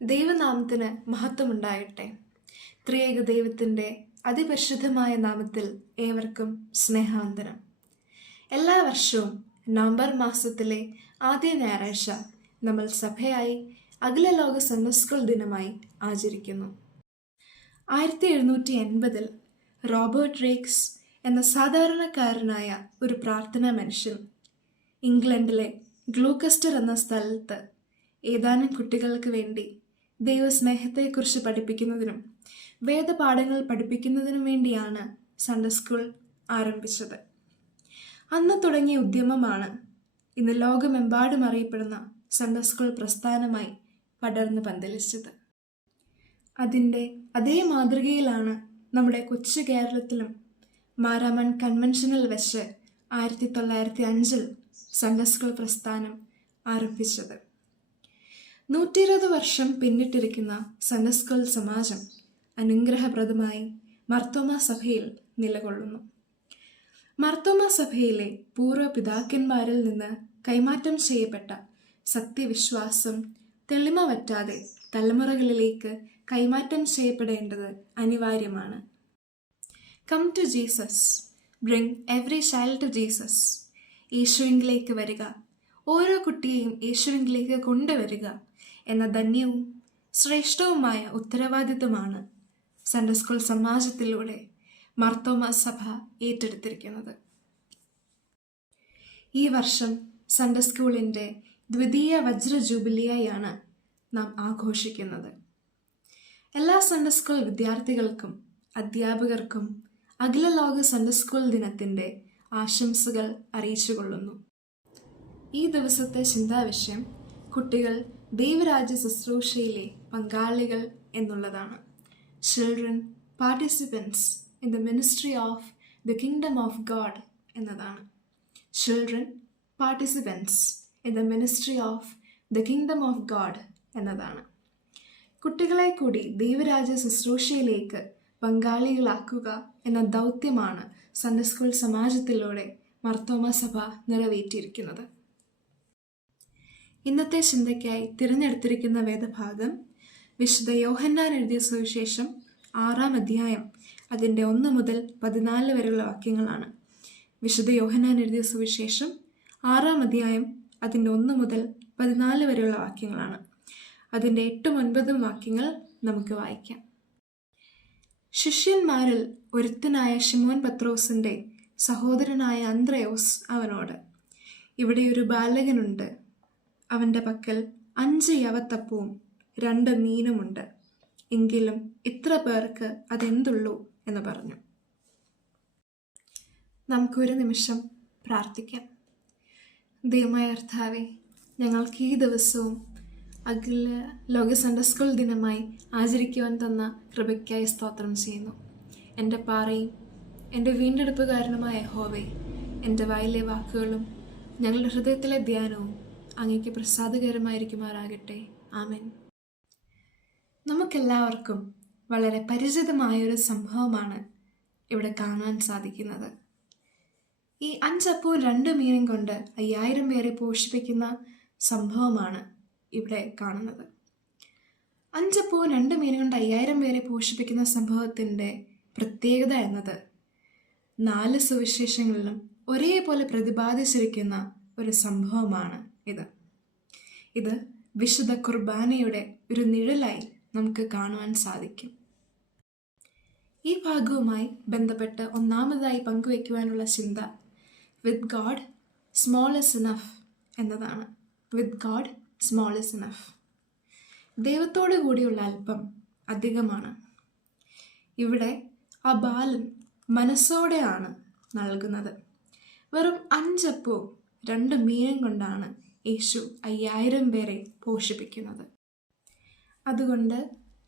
ദൈവനാമത്തിന് മഹത്വമുണ്ടാകട്ടെ. ത്രിയേക ദൈവത്തിൻ്റെ അതിപരിശുദ്ധമായ നാമത്തിൽ ഏവർക്കും സ്നേഹവന്ദനം. എല്ലാ വർഷവും നവംബർ മാസത്തിലെ ആദ്യ ഞായറാഴ്ച നമ്മൾ സഭയായി അഖില ലോക സൺഡേ സ്കൂൾ ദിനമായി ആചരിക്കുന്നു. 1780 റോബർട്ട് റേക്സ് എന്ന സാധാരണക്കാരനായ ഒരു പ്രാർത്ഥനാ മനുഷ്യൻ ഇംഗ്ലണ്ടിലെ ഗ്ലൂക്കസ്റ്റർ എന്ന സ്ഥലത്ത് ഏതാനും കുട്ടികൾക്ക് വേണ്ടി ദൈവസ്നേഹത്തെക്കുറിച്ച് പഠിപ്പിക്കുന്നതിനും വേദപാഠങ്ങൾ പഠിപ്പിക്കുന്നതിനും വേണ്ടിയാണ് സൺഡേ സ്കൂൾ ആരംഭിച്ചത്. അന്ന് തുടങ്ങിയ ഉദ്യമമാണ് ഇന്ന് ലോകമെമ്പാടും അറിയപ്പെടുന്ന സൺഡേ സ്കൂൾ പ്രസ്ഥാനമായി പടർന്ന് പന്തലിച്ചത്. അതിൻ്റെ അതേ മാതൃകയിലാണ് നമ്മുടെ കൊച്ചു കേരളത്തിലും മാരാമൺ കൺവെൻഷനിൽ വെച്ച് 1905 സൺഡേ സ്കൂൾ പ്രസ്ഥാനം ആരംഭിച്ചത്. 120 വർഷം പിന്നിട്ടിരിക്കുന്ന സൺഡേ സ്കൂൾ സമാജം അനുഗ്രഹപ്രദമായി മർത്തോമ സഭയിൽ നിലകൊള്ളുന്നു. മർത്തോമ സഭയിലെ പൂർവ്വ പിതാക്കന്മാരിൽ നിന്ന് കൈമാറ്റം ചെയ്യപ്പെട്ട സത്യവിശ്വാസം തെളിമ വറ്റാതെ തലമുറകളിലേക്ക് കൈമാറ്റം ചെയ്യപ്പെടേണ്ടത് അനിവാര്യമാണ്. Come to Jesus, bring every child to Jesus. യേശുവിലേക്ക് വരിക, ഓരോ കുട്ടിയെയും യേശുവിലേക്ക് കൊണ്ടുവരിക എന്ന ധന്യവും ശ്രേഷ്ഠവുമായ ഉത്തരവാദിത്വമാണ് സൺഡേ സ്കൂൾ സമാജത്തിലൂടെ മർത്തോമ സഭ ഏറ്റെടുത്തിരിക്കുന്നത്. ഈ വർഷം സൺഡേ സ്കൂളിൻ്റെ ദ്വിതീയ വജ്ര ജൂബിലിയായാണ് നാം ആഘോഷിക്കുന്നത്. എല്ലാ സൺഡേ സ്കൂൾ വിദ്യാർത്ഥികൾക്കും അധ്യാപകർക്കും അഖില ലോക സൺഡേ സ്കൂൾ ദിനത്തിൻ്റെ ആശംസകൾ അറിയിച്ചുകൊള്ളുന്നു. ഈ ദിവസത്തെ ചിന്താവിഷയം കുട്ടികൾ ദൈവരാജ്യ ശുശ്രൂഷയിലെ പങ്കാളികൾ എന്നുള്ളതാണ്. Children participants in the ministry of the kingdom of God എന്നതാണ്. Children participants in the ministry of the kingdom of God എന്നതാണ്. കുട്ടികളെ കൂടി ദൈവരാജ്യ ശുശ്രൂഷയിലേക്ക് പങ്കാളികളാക്കുക എന്ന ദൗത്യമാണ് സൺഡേ സ്കൂൾ സമാജത്തിലൂടെ മർത്തോമ സഭ നിറവേറ്റിയിരിക്കുന്നത്. ഇന്നത്തെ ചിന്തയ്ക്കായി തിരഞ്ഞെടുത്തിരിക്കുന്ന വേദഭാഗം വിശുദ്ധ യോഹന്നാൻ എഴുതിയ സുവിശേഷം 6-ാം അധ്യായം അതിൻ്റെ 1 മുതൽ 14 വരെയുള്ള വാക്യങ്ങളാണ്. വിശുദ്ധ യോഹന്നാൻ എഴുതിയ സുവിശേഷം 6-ാം അധ്യായം അതിൻ്റെ 1 മുതൽ 14 വരെയുള്ള വാക്യങ്ങളാണ്. അതിൻ്റെ 8ഉം 9ഉം വാക്യങ്ങൾ നമുക്ക് വായിക്കാം. ശിഷ്യന്മാരിൽ ഒരുത്തനായ ശിമോൻ പത്രോസിൻ്റെ സഹോദരനായ അന്ത്രയോസ് അവനോട്, ഇവിടെ ഒരു ബാലകനുണ്ട്, അവൻ്റെ പക്കൽ 5 യവത്തപ്പവും 2 മീനുമുണ്ട്, എങ്കിലും ഇത്ര പേർക്ക് അതെന്തുള്ളൂ എന്ന് പറഞ്ഞു. നമുക്കൊരു നിമിഷം പ്രാർത്ഥിക്കാം. ദൈവമായ കർത്താവേ, ഞങ്ങൾക്ക് ഈ ദിവസവും അഖില ലോക സൺഡേ സ്കൂൾ ദിനമായി ആചരിക്കുവാൻ തന്ന കൃപയ്ക്കായി സ്തോത്രം ചെയ്യുന്നു. എൻ്റെ പാറയും എൻ്റെ വീണ്ടെടുപ്പുകാരനുമായ യഹോവേ, എൻ്റെ വായിലെ വാക്കുകളും ഞങ്ങളുടെ ഹൃദയത്തിലെ ധ്യാനവും അങ്ങേക്ക് പ്രസാദകരമായിരിക്കുമാറാകട്ടെ. ആമേൻ. നമുക്കെല്ലാവർക്കും വളരെ പരിചിതമായൊരു സംഭവമാണ് ഇവിടെ കാണാൻ സാധിക്കുന്നത്. ഈ 5 അപ്പവും 2 മീനും കൊണ്ട് 5000 പേരെ പോഷിപ്പിക്കുന്ന സംഭവമാണ് ഇവിടെ കാണുന്നത്. 5 അപ്പവും 2 മീനും കൊണ്ട് 5000 പേരെ പോഷിപ്പിക്കുന്ന സംഭവത്തിൻ്റെ പ്രത്യേകത എന്നത് 4 സുവിശേഷങ്ങളിലും ഒരേപോലെ പ്രതിപാദിച്ചിരിക്കുന്ന ഒരു സംഭവമാണ് ഇത് വിശുദ്ധ കുർബാനയുടെ ഒരു നിഴലായി നമുക്ക് കാണുവാൻ സാധിക്കും. ഈ ഭാഗവുമായി ബന്ധപ്പെട്ട് ഒന്നാമതായി പങ്കുവയ്ക്കുവാനുള്ള ചിന്ത with God small is enough എന്നതാണ്. With God small is enough. ദൈവത്തോടു കൂടിയുള്ള അല്പം അധികമാണ്. ഇവിടെ ആ ബാലൻ മനസ്സോടെയാണ് നൽകുന്നത്. വെറും 5 അപ്പവും 2 മീനും കൊണ്ടാണ് യേശു 5000 പേരെ പോഷിപ്പിക്കുന്നത്. അതുകൊണ്ട്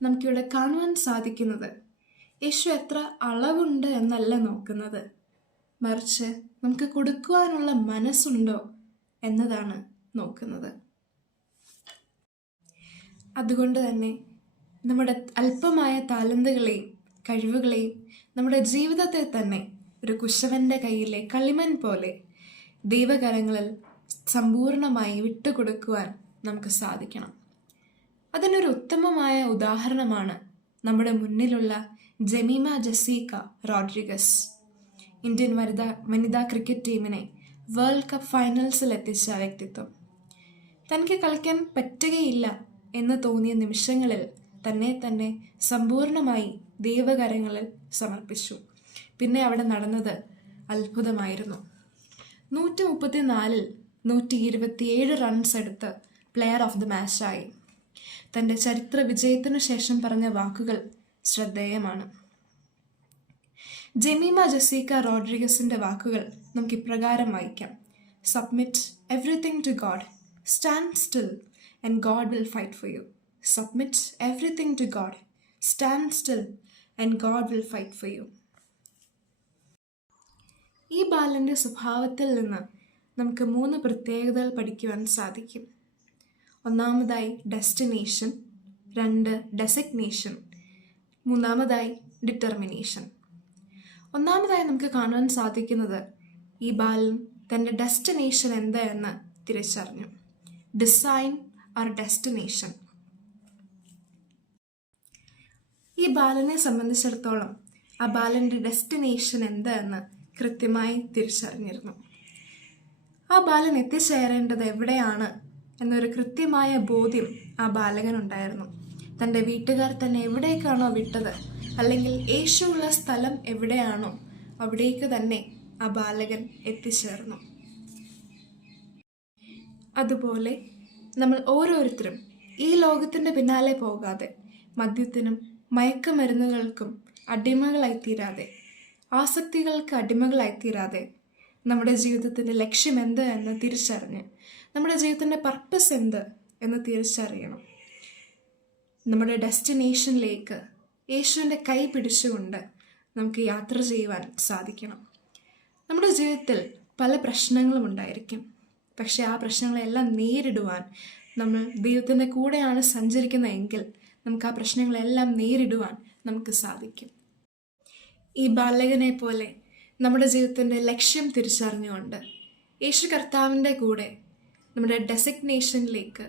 നമുക്കിവിടെ കാണുവാൻ സാധിക്കുന്നത് യേശു എത്ര അളവുണ്ട് എന്നല്ല നോക്കുന്നത്, മറിച്ച് നമുക്ക് കൊടുക്കുവാനുള്ള മനസ്സുണ്ടോ എന്നതാണ് നോക്കുന്നത്. അതുകൊണ്ട് തന്നെ നമ്മുടെ അല്പമായ താലന്തുകളെയും കഴിവുകളെയും നമ്മുടെ ജീവിതത്തെ തന്നെ ഒരു കുശവൻ്റെ കയ്യിലെ കളിമൺ പോലെ ദൈവകരങ്ങളിൽ സമ്പൂർണമായി വിട്ടുകൊടുക്കുവാൻ നമുക്ക് സാധിക്കണം. അതിനൊരു ഉത്തമമായ ഉദാഹരണമാണ് നമ്മുടെ മുന്നിലുള്ള ജമീമ ജസീക്ക റോഡ്രിഗസ്. ഇന്ത്യൻ വനിതാ ക്രിക്കറ്റ് ടീമിനെ വേൾഡ് കപ്പ് ഫൈനൽസിൽ എത്തിച്ച വ്യക്തിത്വം. തനിക്ക് കളിക്കാൻ പറ്റുകയില്ല എന്ന് തോന്നിയ നിമിഷങ്ങളിൽ തന്നെ സമ്പൂർണമായി ദൈവകരങ്ങളിൽ സമർപ്പിച്ചു. പിന്നെ അവിടെ നടന്നത് അത്ഭുതമായിരുന്നു. 134-ൽ 127 റൺസ് എടുത്ത് പ്ലെയർ ഓഫ് ദി മാച്ചായി. തൻ്റെ ചരിത്ര വിജയത്തിനു ശേഷം പറഞ്ഞ വാക്കുകൾ ശ്രദ്ധേയമാണ്. ജമീമ ജസീക്ക റോഡ്രിഗസിൻ്റെ വാക്കുകൾ നമുക്ക് ഇപ്രകാരം വായിക്കാം: submit everything to God, stand still and God will fight for you. Submit everything to God, stand still and God will fight for you. ഈ ബാലൻ്റെ സ്വഭാവത്തിൽ നിന്ന് നമുക്ക് 3 പ്രത്യേകതകൾ പഠിക്കുവാൻ സാധിക്കും. ഒന്നാമതായി ഡെസ്റ്റിനേഷൻ, 2 ഡെസിഗ്നേഷൻ, 3 ഡിറ്റർമിനേഷൻ. ഒന്നാമതായി നമുക്ക് കാണുവാൻ സാധിക്കുന്നത് ഈ ബാലൻ തൻ്റെ ഡെസ്റ്റിനേഷൻ എന്താ എന്ന് തിരിച്ചറിഞ്ഞു. Design or destination. ഈ ബാലനെ സംബന്ധിച്ചിടത്തോളം ആ ബാലൻ്റെ ഡെസ്റ്റിനേഷൻ എന്താ എന്ന് കൃത്യമായി തിരിച്ചറിഞ്ഞിരുന്നു. ആ ബാലൻ എത്തിച്ചേരേണ്ടത് എവിടെയാണ് എന്നൊരു കൃത്യമായ ബോധ്യം ആ ബാലകനുണ്ടായിരുന്നു. തൻ്റെ വീട്ടുകാർ തന്നെ എവിടേക്കാണോ വിട്ടത്, അല്ലെങ്കിൽ യേശുവുള്ള സ്ഥലം എവിടെയാണോ അവിടേക്ക് തന്നെ ആ ബാലകൻ എത്തിച്ചേർന്നു. അതുപോലെ നമ്മൾ ഓരോരുത്തരും ഈ ലോകത്തിൻ്റെ പിന്നാലെ പോകാതെ, മദ്യത്തിനും മയക്കുമരുന്നുകൾക്കും അടിമകളായിത്തീരാതെ, ആസക്തികൾക്ക് അടിമകളായിത്തീരാതെ, നമ്മുടെ ജീവിതത്തിൻ്റെ ലക്ഷ്യം എന്ത് എന്ന് തിരിച്ചറിഞ്ഞ് നമ്മുടെ ജീവിതത്തിൻ്റെ പർപ്പസ് എന്ത് എന്ന് തിരിച്ചറിയണം. നമ്മുടെ ഡെസ്റ്റിനേഷനിലേക്ക് യേശുവിൻ്റെ കൈ പിടിച്ചുകൊണ്ട് നമുക്ക് യാത്ര ചെയ്യുവാൻ സാധിക്കണം. നമ്മുടെ ജീവിതത്തിൽ പല പ്രശ്നങ്ങളും ഉണ്ടായിരിക്കും. പക്ഷെ ആ പ്രശ്നങ്ങളെല്ലാം നേരിടുവാൻ നമ്മൾ ദൈവത്തിൻ്റെ കൂടെയാണ് സഞ്ചരിക്കുന്നതെങ്കിൽ നമുക്ക് ആ പ്രശ്നങ്ങളെല്ലാം നേരിടുവാൻ നമുക്ക് സാധിക്കും. ഈ ബാലകനെ പോലെ നമ്മുടെ ജീവിതത്തിൻ്റെ ലക്ഷ്യം തിരിച്ചറിഞ്ഞുകൊണ്ട് യേശു കർത്താവിൻ്റെ കൂടെ നമ്മുടെ ഡെസിഗ്നേഷനിലേക്ക്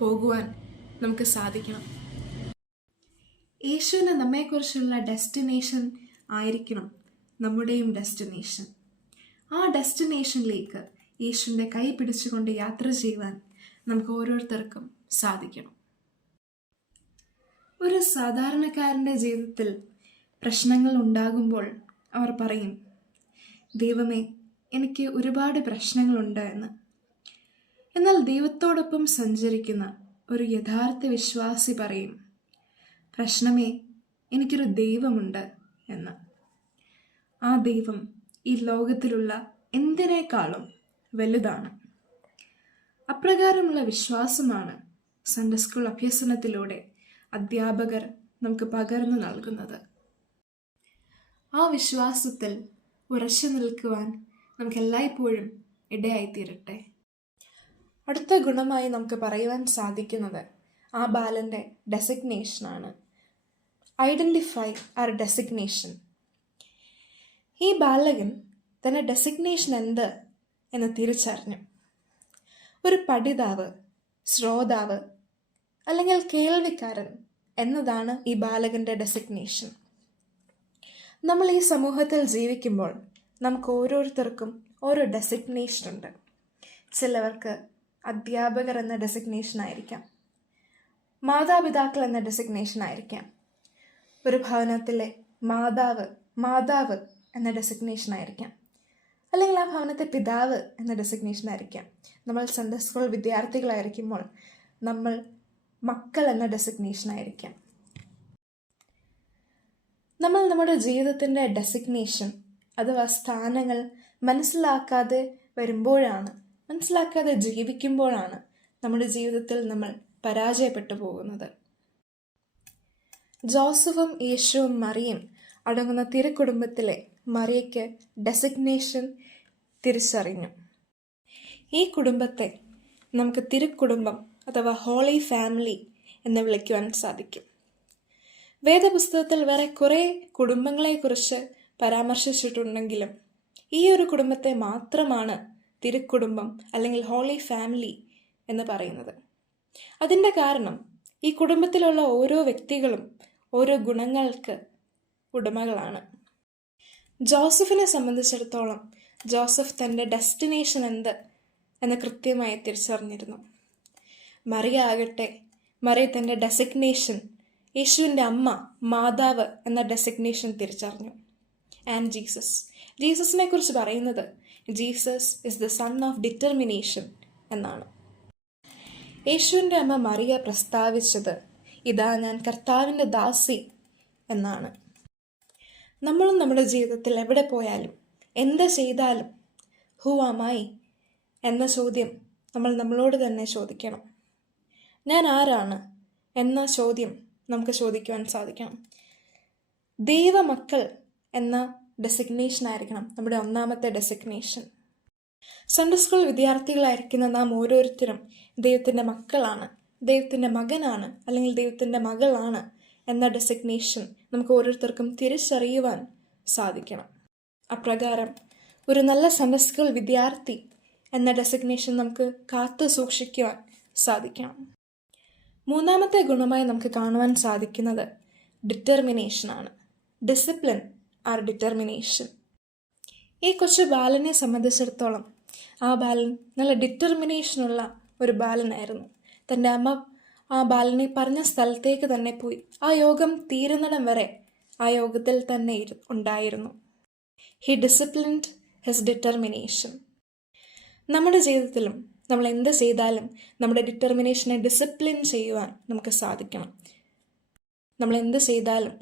പോകുവാൻ നമുക്ക് സാധിക്കണം. യേശുവിന് നമ്മെക്കുറിച്ചുള്ള ഡെസ്റ്റിനേഷൻ ആയിരിക്കണം നമ്മുടെയും ഡെസ്റ്റിനേഷൻ. ആ ഡെസ്റ്റിനേഷനിലേക്ക് യേശുവിൻ്റെ കൈ പിടിച്ചുകൊണ്ട് യാത്ര ചെയ്യുവാൻ നമുക്ക് ഓരോരുത്തർക്കും സാധിക്കണം. ഒരു സാധാരണക്കാരൻ്റെ ജീവിതത്തിൽ പ്രശ്നങ്ങൾ ഉണ്ടാകുമ്പോൾ അവർ പറയും, ദൈവമേ, എനിക്ക് ഒരുപാട് പ്രശ്നങ്ങളുണ്ട് എന്ന്. എന്നാൽ ദൈവത്തോടൊപ്പം സഞ്ചരിക്കുന്ന ഒരു യഥാർത്ഥ വിശ്വാസി പറയും, പ്രശ്നമേ, എനിക്കൊരു ദൈവമുണ്ട് എന്ന്. ആ ദൈവം ഈ ലോകത്തിലുള്ള എന്തിനേക്കാളും വലുതാണ്. അപ്രകാരമുള്ള വിശ്വാസമാണ് സൺഡേ സ്കൂൾ അഭ്യസനത്തിലൂടെ അധ്യാപകർ നമുക്ക് പകർന്നു നൽകുന്നത്. ആ വിശ്വാസത്തിൽ ഉറച്ചു നിൽക്കുവാൻ നമുക്ക് എല്ലായ്പ്പോഴും ഇടയായിത്തീരട്ടെ. അടുത്ത ഗുണമായി നമുക്ക് പറയുവാൻ സാധിക്കുന്നത് ആ ബാലൻ്റെ ഡെസിഗ്നേഷനാണ്. Identify or designation. ഈ ബാലകൻ തൻ്റെ ഡെസിഗ്നേഷൻ എന്ത് എന്ന് തിരിച്ചറിഞ്ഞു. ഒരു പഠിതാവ്, ശ്രോതാവ് അല്ലെങ്കിൽ കേൾവിക്കാരൻ എന്നതാണ് ഈ ബാലകൻ്റെ ഡെസിഗ്നേഷൻ. നമ്മൾ ഈ സമൂഹത്തിൽ ജീവിക്കുമ്പോൾ നമുക്ക് ഓരോരുത്തർക്കും ഓരോ ഡെസിഗ്നേഷൻ ഉണ്ട്. ചിലവർക്ക് അധ്യാപകർ എന്ന ഡെസിഗ്നേഷൻ ആയിരിക്കാം, മാതാപിതാക്കൾ എന്ന ഡെസിഗ്നേഷൻ ആയിരിക്കാം, ഒരു ഭവനത്തിലെ മാതാവ് എന്ന ഡെസിഗ്നേഷൻ ആയിരിക്കാം, അല്ലെങ്കിൽ ആ ഭവനത്തെ പിതാവ് എന്ന ഡെസിഗ്നേഷൻ ആയിരിക്കാം. നമ്മൾ സൺഡേ സ്കൂൾ വിദ്യാർത്ഥികളായിരിക്കുമ്പോൾ നമ്മൾ മക്കൾ എന്ന ഡെസിഗ്നേഷൻ ആയിരിക്കാം. നമ്മൾ നമ്മുടെ ജീവിതത്തിൻ്റെ ഡെസിഗ്നേഷൻ അഥവാ സ്ഥാനങ്ങൾ മനസ്സിലാക്കാതെ ജീവിക്കുമ്പോഴാണ് നമ്മുടെ ജീവിതത്തിൽ നമ്മൾ പരാജയപ്പെട്ടു പോകുന്നത്. ജോസഫും യേശുവും മറിയും അടങ്ങുന്ന തിരുക്കുടുംബത്തിലെ മറിയയ്ക്ക് ഡെസിഗ്നേഷൻ തിരിച്ചറിഞ്ഞു. ഈ കുടുംബത്തെ നമുക്ക് തിരുക്കുടുംബം അഥവാ ഹോളി ഫാമിലി എന്ന് വിളിക്കുവാൻ സാധിക്കും. വേദപുസ്തകത്തിൽ വേറെ കുറേ കുടുംബങ്ങളെക്കുറിച്ച് പരാമർശിച്ചിട്ടുണ്ടെങ്കിലും ഈ ഒരു കുടുംബത്തെ മാത്രമാണ് തിരുക്കുടുംബം അല്ലെങ്കിൽ ഹോളി ഫാമിലി എന്ന് പറയുന്നത്. അതിൻ്റെ കാരണം ഈ കുടുംബത്തിലുള്ള ഓരോ വ്യക്തികളും ഓരോ ഗുണങ്ങൾക്ക് ഉടമകളാണ്. ജോസഫിനെ സംബന്ധിച്ചിടത്തോളം ജോസഫ് തൻ്റെ ഡെസ്റ്റിനേഷൻ എന്ത് എന്ന് കൃത്യമായി തിരിച്ചറിഞ്ഞിരുന്നു. മറിയ ആകട്ടെ, മറിയ തൻ്റെ ഡെസിഗ്നേഷൻ, യേശുവിൻ്റെ അമ്മ, മാതാവ് എന്ന ഡെസിഗ്നേഷൻ തിരിച്ചറിഞ്ഞു. ആൻഡ് ജീസസിനെ കുറിച്ച് പറയുന്നത് Jesus is the son of determination എന്നാണ്. യേശുവിൻ്റെ അമ്മ മറിയ പ്രസ്താവിച്ചത് ഇതാ ഞാൻ കർത്താവിൻ്റെ ദാസി എന്നാണ്. നമ്മളും നമ്മുടെ ജീവിതത്തിൽ എവിടെ പോയാലും എന്ത് ചെയ്താലും ഹൂ ആം ഐ എന്ന ചോദ്യം നമ്മൾ നമ്മളോട് തന്നെ ചോദിക്കണം. ഞാൻ ആരാണ് എന്ന ചോദ്യം നമുക്ക് ചോദിക്കുവാൻ സാധിക്കണം. ദൈവമക്കൾ എന്ന ഡെസിഗ്നേഷൻ ആയിരിക്കണം നമ്മുടെ ഒന്നാമത്തെ ഡെസിഗ്നേഷൻ. സൺഡേ സ്കൂൾ വിദ്യാർത്ഥികളായിരിക്കുന്ന നാം ഓരോരുത്തരും ദൈവത്തിൻ്റെ മക്കളാണ്, ദൈവത്തിൻ്റെ മകനാണ് അല്ലെങ്കിൽ ദൈവത്തിൻ്റെ മകളാണ് എന്ന ഡെസിഗ്നേഷൻ നമുക്ക് ഓരോരുത്തർക്കും തിരിച്ചറിയുവാൻ സാധിക്കണം. അപ്രകാരം ഒരു നല്ല സൺഡേ സ്കൂൾ വിദ്യാർത്ഥി എന്ന ഡെസിഗ്നേഷൻ നമുക്ക് കാത്തു സൂക്ഷിക്കുവാൻ സാധിക്കണം. മൂന്നാമത്തെ ഗുണമായി നമുക്ക് കാണുവാൻ സാധിക്കുന്നത് ഡിറ്റർമിനേഷനാണ്. Discipline R determination. ഈ കൊച്ചു ബാലനെ സംബന്ധിച്ചിടത്തോളം ആ ബാലൻ നല്ല ഡിറ്റർമിനേഷനുള്ള ഒരു ബാലനായിരുന്നു. തൻ്റെ അമ്മ ആ ബാലനെ പറഞ്ഞ സ്ഥലത്തേക്ക് തന്നെ പോയി ആ യോഗം തീരുന്നിടം വരെ ആ യോഗത്തിൽ തന്നെ ഉണ്ടായിരുന്നു. He disciplined his determination. നമ്മുടെ ജീവിതത്തിലും നമ്മൾ എന്ത് ചെയ്താലും നമ്മുടെ ഡിറ്റർമിനേഷനെ ഡിസിപ്ലിൻ ചെയ്യുവാൻ നമുക്ക് സാധിക്കണം. നമ്മൾ എന്ത് ചെയ്താലും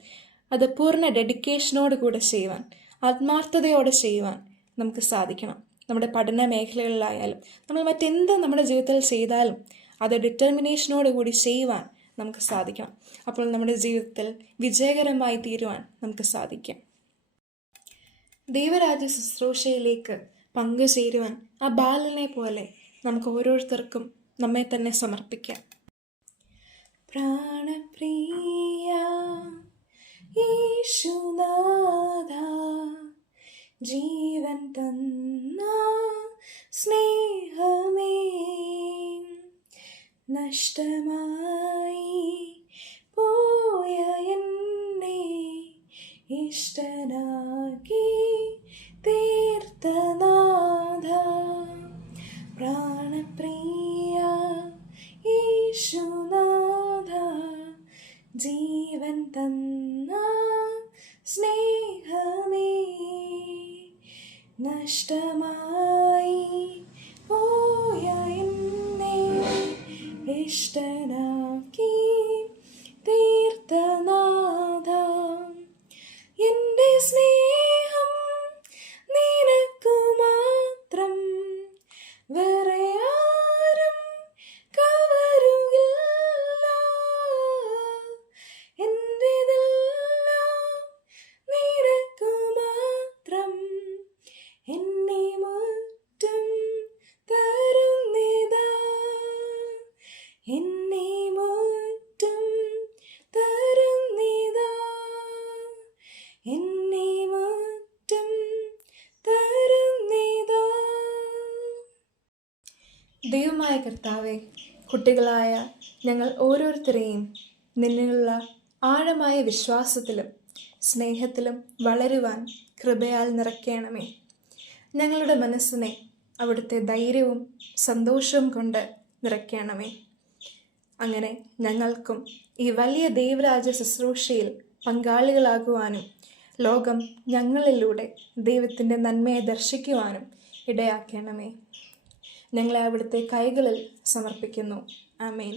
അത് പൂർണ്ണ ഡെഡിക്കേഷനോട് കൂടെ ചെയ്യുവാൻ, ആത്മാർത്ഥതയോടെ ചെയ്യുവാൻ നമുക്ക് സാധിക്കണം. നമ്മുടെ പഠന മേഖലകളിലായാലും നമ്മൾ മറ്റെന്ത് നമ്മുടെ ജീവിതത്തിൽ ചെയ്താലും അത് ഡിറ്റർമിനേഷനോട് കൂടി ചെയ്യുവാൻ നമുക്ക് സാധിക്കണം. അപ്പോൾ നമ്മുടെ ജീവിതത്തിൽ വിജയകരമായി തീരുവാൻ നമുക്ക് സാധിക്കും. ദൈവരാജ്യ ശുശ്രൂഷയിലേക്ക് പങ്കുചേരുവാൻ ആ ബാലനെ പോലെ നമുക്ക് ഓരോരുത്തർക്കും നമ്മെ തന്നെ സമർപ്പിക്കാം. പ്രാണപ്രിയ യേശുനാഥ, ജീവൻ തന്ന സ്നേഹമേ, നഷ്ടമായി പോയ എന്നെ ഇഷ്ടനാക്കി തീർത്തനാഥ, പ്രാണപ്രിയ യേശുനാഥ, ജീവൻ തന്ന സ്നേഹമേ, നഷ്ടമായി പോയ എന്നെ ഇഷ്ടനാക്കി തീർത്തനാഥ, എൻ്റെ സ്നേഹം നിനക്കു മാത്രം, വേറെ ആരും കവരുകില്ല, എന്റേതെല്ലാം നിനക്കു മാത്രം, എന്നെ മുറ്റും തരുന്നിതാ, എന്നെ മുറ്റും തരുന്നിതാ, എന്നെ മുറ്റും തരുന്നിതാ. ദൈവമായ കർത്താവേ, കുട്ടികളായ ഞങ്ങൾ ഓരോരുത്തരെയും നിന്നിലുള്ള ആഴമായ വിശ്വാസത്തിലും സ്നേഹത്തിലും വളരുവാൻ കൃപയാൽ നിറയ്ക്കണമേ. ഞങ്ങളുടെ മനസ്സിനെ അവിടുത്തെ ധൈര്യവും സന്തോഷവും കൊണ്ട് നിറയ്ക്കണമേ. അങ്ങനെ ഞങ്ങൾക്കും ഈ വലിയ ദൈവരാജ്യ ശുശ്രൂഷയിൽ പങ്കാളികളാകുവാനും ലോകം ഞങ്ങളിലൂടെ ദൈവത്തിൻ്റെ നന്മയെ ദർശിക്കുവാനും ഇടയാക്കണമേ. ഞങ്ങളെ അവിടുത്തെ കൈകളിൽ സമർപ്പിക്കുന്നു. ആമേൻ.